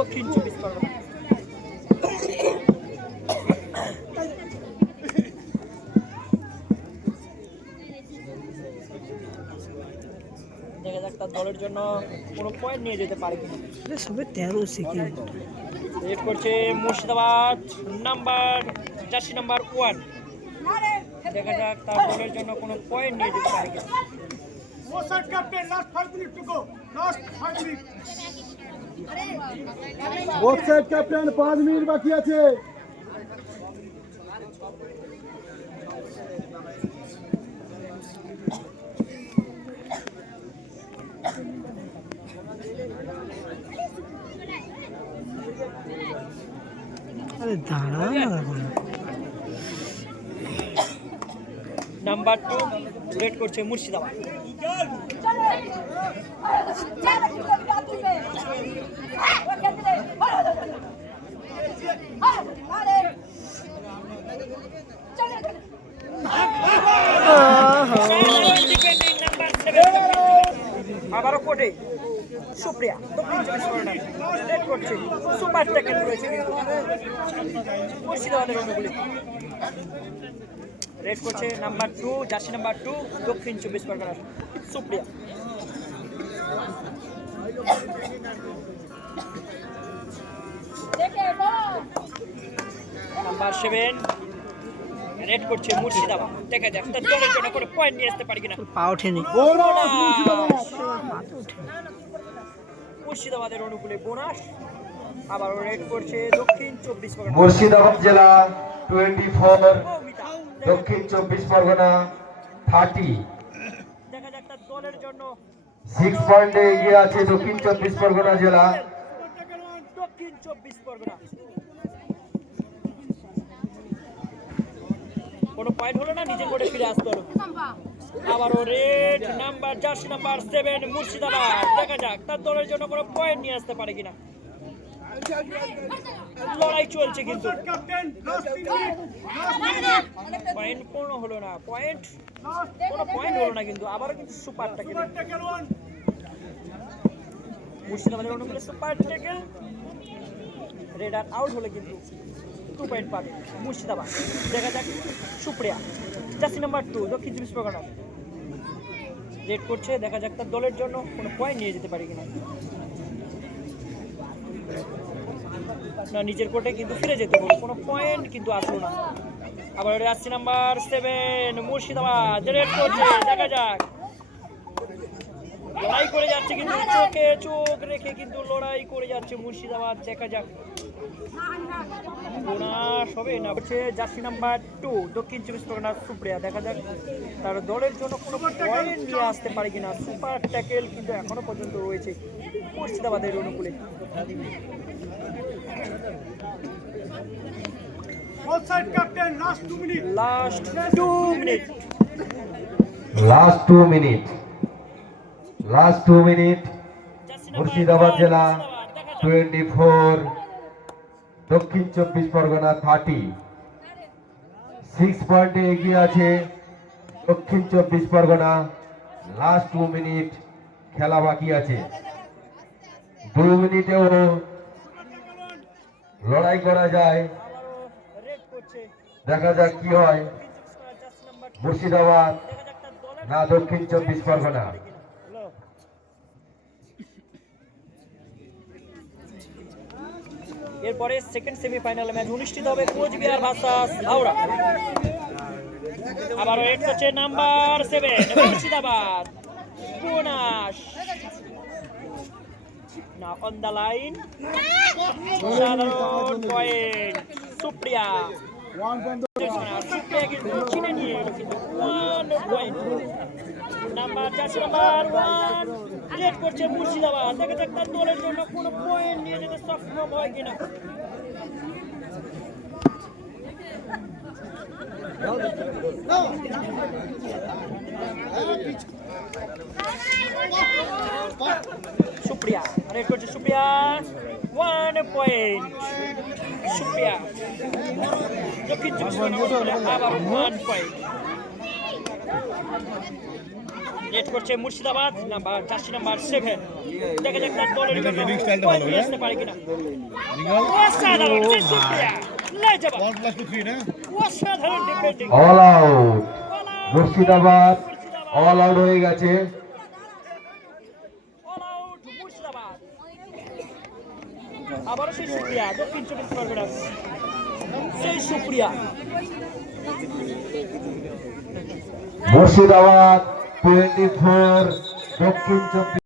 দক্ষিণ 24 পরগনা। দেখা যাক তার দলের জন্য কোনো পয়েন্ট নিয়ে যেতে পারে কিনা। সবে 13 সেকেন্ড রেড করছে মুর্শিদাবাদ জার্সি নাম্বার 1। দেখা যাক তার দলের জন্য কোনো পয়েন্ট নিয়ে যেতে পারে কিনা। both side captain 5 মিনিট বাকি আছে। আরে দাঁড়া নাম্বার 2 রেড করছে মুর্শিদাবাদ। আবারও কোটে সুপ্রিয়া দক্ষিণ 24 পরগনা রেড করছে। সুপার ট্যাকেল রয়েছে কিন্তু মুর্শিদাবাদের অনুকূলে। রেড করছে নাম্বার 2 জার্সি নাম্বার 2 দক্ষিণ 24 পরগনার সুপ্রিয়া। নাম্বার 7 রেড করছে মুর্শিদাবাদ। দেখা যাক তার দলের জন্য কোনো পয়েন্ট নিয়ে আসতে পারে কিনা। পা ওঠেনি মুর্শিদাবাদের অনুকূলে বোনাস। আবার রেড করছে দক্ষিণ 24 পরগনা। মুর্শিদাবাদ জেলা 24 দক্ষিণ 24 পরগনা 30। দেখা যাক তার দলের জন্য 6 পয়েন্টে এগিয়ে আছে দক্ষিণ 24 পরগনা জেলা। দক্ষিণ 24 পরগনা কোনো পয়েন্ট হলো না, নিজের কোর্টে ফিরে আসতে হলো। আবারও red number jersey number 7 Murshidabad. দেখা যাক তার দলের জন্য কোনো পয়েন্ট নিয়ে আসতে পারে কিনা। লড়াই চলছে কিন্তু পয়েন্ট পূর্ণ হলো না, কোনো পয়েন্ট হলো না কিন্তু আবারও কিন্তু সুপার ট্যাকেল মুর্শিদাবাদের অনুকূলে। সুপার ট্যাকেল রেড আর আউট হলে কিন্তু 2 পয়েন্ট পাবে মুর্শিদাবাদ। দেখা যাক সুপ্রিয়া জার্সি নাম্বার 2 দক্ষিণ 24 পরগনা রেড করছে। দেখা যাক তার দলের জন্য কোনো পয়েন্ট নিয়ে যেতে পারে কিনা। না, নিজের কোর্টে কিন্তু ফিরে যেতে হবে, কোনো পয়েন্ট কিন্তু আসলো না। আবার জার্সি নাম্বার 7 মুর্শিদাবাদ রেড করছে। দেখা যাক লড়াই করে যাচ্ছে কিন্তু চোখে চোখ রেখে কিন্তু লড়াই করে যাচ্ছে মুর্শিদাবাদ। দেখা যাক বোনাস হবে না। হচ্ছে জার্সি নাম্বার 2 দক্ষিণ 24 পরগনার সুপ্রিয়া। দেখা যাক তার দলের জন্য কোনো পয়েন্ট নিয়ে আসতে পারে কিনা। সুপার ট্যাকেল কিন্তু এখনো পর্যন্ত রয়েছে মুর্শিদাবাদের অনুকূলে। লাস্ট 2 মিনিট মুর্শিদাবাদ জেলা 24 দক্ষিণ 24 পরগনা 30। 6 পয়েন্টে এগিয়ে আছে দক্ষিণ 24 পরগনা। লাস্ট 2 মিনিট খেলা বাকি আছে। 2 মিনিটেও লড়াই করা যায়। দেখা যাক কি হয়, মুর্শিদাবাদ না দক্ষিণ 24 পরগনা। এরপরে সেকেন্ড সেমিফাইনাল ম্যাচ অনুষ্ঠিত হবে কোচবিহার ভার্সাস হাওড়া। আবার রেড করছে নাম্বার 7 মুর্শিদাবাদ। বোনাস না অন দা লাইন, সাধারণ পয়েন্ট সুপ্রিয়া। সুপ্রিয়া কিন্তু চিনে নিয়ে এলো কিন্তু 1 point. Number jersey number 1 red করছে মুর্শিদাবাদ। দেখা যাক তার দলের জন্য কোনো পয়েন্ট নিয়ে যেতে সক্ষম হয় কিনা। সুপ্রিয়া রেড করছে সুপ্রিয়া 1 পয়েন্ট। সুপ্রিয়া দক্ষিণ 24 পরগনা আবার 1 পয়েন্ট। লেট করছে মুর্শিদাবাদ নাম্বার জার্সি নাম্বার 7 দেখা যাক তার বলের আসতে পারে কিনা অসাধারণ সুপ্রিয়া লাজবাব অসাধারণ defending all out Murshidabad all out হয়ে গেছে। অল আউট মুর্শিদাবাদ আবারও সেই সুপ্রিয়া দক্ষিণ 24 পরগনা সেই সুপ্রিয়া মুর্শিদাবাদ 24 দক্ষিণ 24